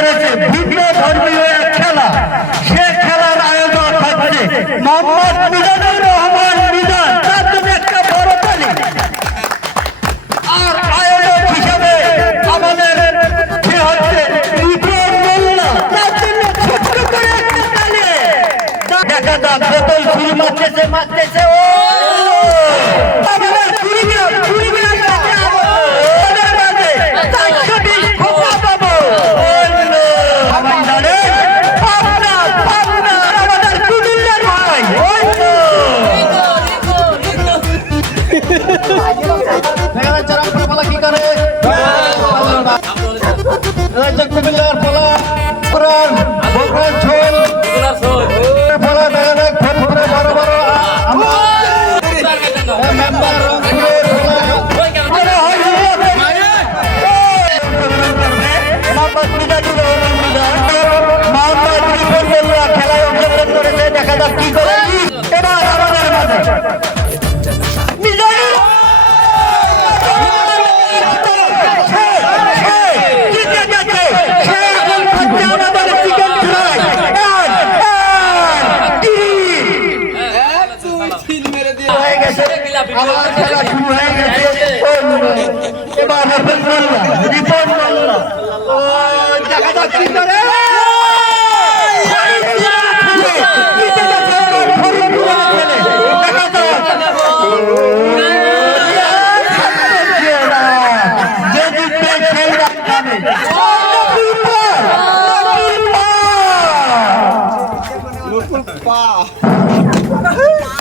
করেছে ভিন্ন ধর্মীয় এক খেলা। সে খেলার আয়োজন হচ্ছে মোহাম্মদ মিজানুর রহমান মিজান, তার জন্য একটা বড় তালি। আর আয়োজক হিসাবে আমাদের যে হচ্ছে রিপন মোল্লা, তার জন্য ছোট্ট করে একটা তালি। দেখা যাক বোতল ছুরি মারতেছে ও আমাদের কুড়িগ্রাম থেকে আমাদের মাঝে 420 খোকা পাবো। আমাদের কুমিল্লার ভাই কি করে কুমিল্লার ফলা ঝোল ফলা দেখা বড় বড় খেলায় অংশগ্রহণ করেছে। দেখা যাক কি করে এবার আমাদের মাঝে আমার খেলা শুরু হয়ে গেছে। এবার রিপন মোল্লা দেখা যাক কি করে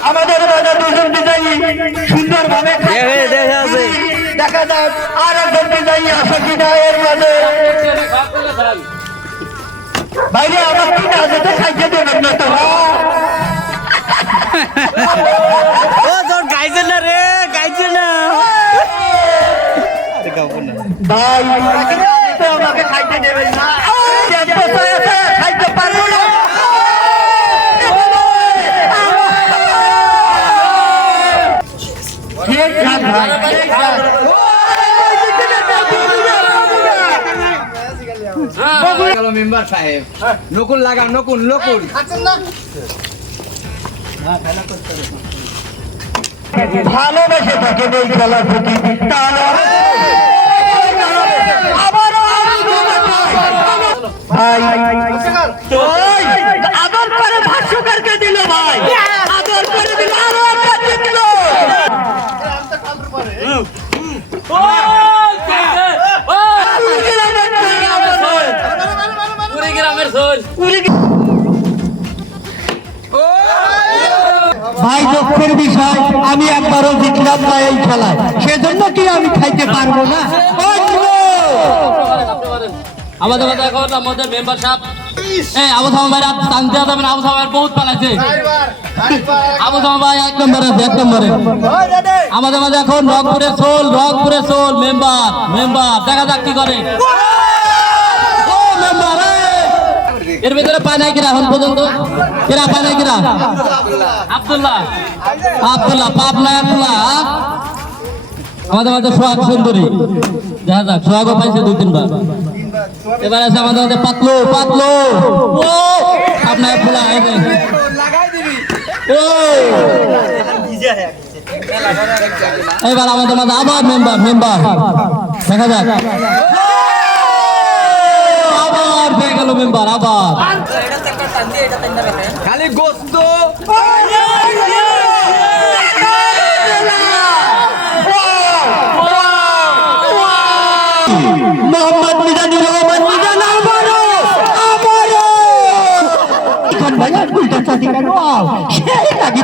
আমাদের বাজার দুজন বিজয়ী সুন্দরভাবে দেখা যাক আর একজন বিজয়ী আসে কিনা এর মাঝে। বাইরে আমার কিনা যেতে খাইতে দেবেন না তো গাইছে না রে, গাইছে না ভাই, আমাকে খাইতে দেবেন না, খাইতে পারবো না। মেম্বার সাহেব নকুল লাগা, নকুল নকুল ভালোবেসে থাকে এই খেলার প্রতি, তাহলে আদর করে ভাষ্যকারকে দিল ভাই, আদর করে দিল আরো দিল। ভাই দুঃখের বিষয়, আমি একবারও জিতলাম না এই খেলায়, সেজন্য কি আমি খাইতে পারবো না? আমাদের মধ্যে এখন আমাদের মেম্বার সাহেব আবু সামা ভাই টানতে যাবেন। আবু সামা বহুত পালাইছে, আবু সামা ভাই এক নম্বরে আছে, এক নম্বরে। আমাদের মাঝে এখন রংপুরের সোল মেম্বার দেখা যাক কি করে। এর ভিতরে পায় নাই কিরা এখন পর্যন্ত, কিরা পায় নাই কিরা? আব্দুল্লাহ পাবনা আব্দুল্লাহ। আমাদের মাঝে সোহাগ সুন্দরী, দেখা যাক সোহাগও পাইছে 2-3 বার। এবার আছে আমাদের মাঝে পাতলো ও আপনার ফুলা এবার আমাদের মাঝে আবার মেম্বার দেখা যাক, আবার পেয়ে গেল মেম্বার, আবার খালি গোস্ত। মোহাম্মদ মিজানুর রহমান মিজান আবারও এখন ভাইয়া উল্টা চাঁদি কেন সেই লাগি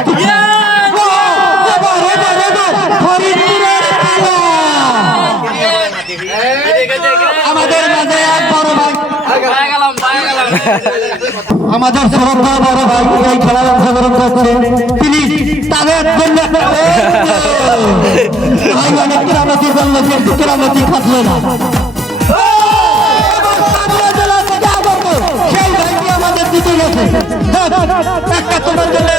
আমাদের মাঝে এক বড় ভাই, আমাদের শ্রদ্ধা বড় ভাই এই খেলায় অংশগ্রহণ করছে, তিনি তাদের জন্য কেরামতি করলো, কেরামতি খাটলো না, সেই ভাইকে আমাদের দিতে গেছে একটা তোমার জন্য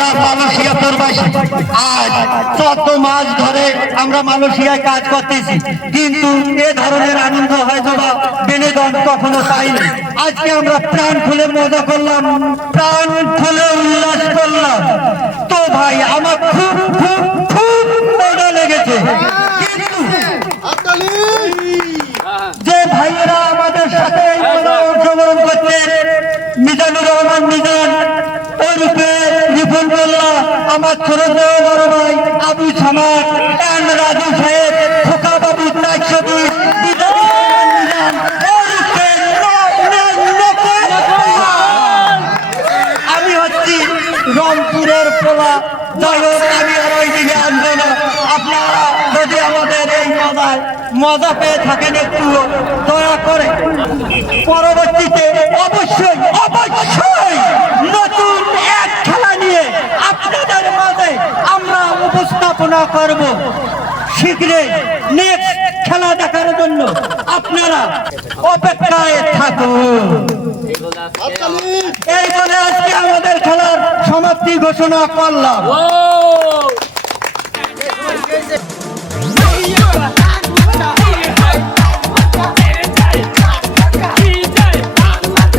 আমরা মালয়েশিয়া প্রবাসী। আজ 14 মাস ধরে আমরা মালয়েশিয়ায় কাজ করতেছি, কিন্তু এ ধরনের আনন্দ হয়তো বা বিনোদন কখনো পাইনি। আজকে আমরা প্রাণ খুলে মজা করলাম, প্রাণ খুলে উল্লাস করলাম। তো ভাই আমার খুব খুব খুব মজা লেগেছে। কিন্তু যে ভাইয়েরা আমাদের সাথে এই মেলায় অংশগ্রহণ করছে, মিজানুর রহমান মিজান ওরূপে রিপন মোল্লা, আমার ছোট বড় ভাই আবু সামাদ, রাজু সাহেব, খোকা বাবু 420, মিজান ওরূপে আমি হচ্ছি রংপুরের পোলা। যাই হোক, আমি আর ওই দিকে আনবো না। আপনারা যদি আমাদের এই মজা পেয়ে থাকেন, একটু দয়া করে পরবর্তীতে অবশ্যই অবশ্যই নতুন এক খেলা নিয়ে আপনাদের মাঝে আমরা উপস্থাপনা করব। শীঘ্রই নেক্সট খেলা দেখার জন্য আপনারা অপেক্ষায় থাকুন। এই বলে আজকে আমাদের খেলার সমাপ্তি ঘোষণা করলাম।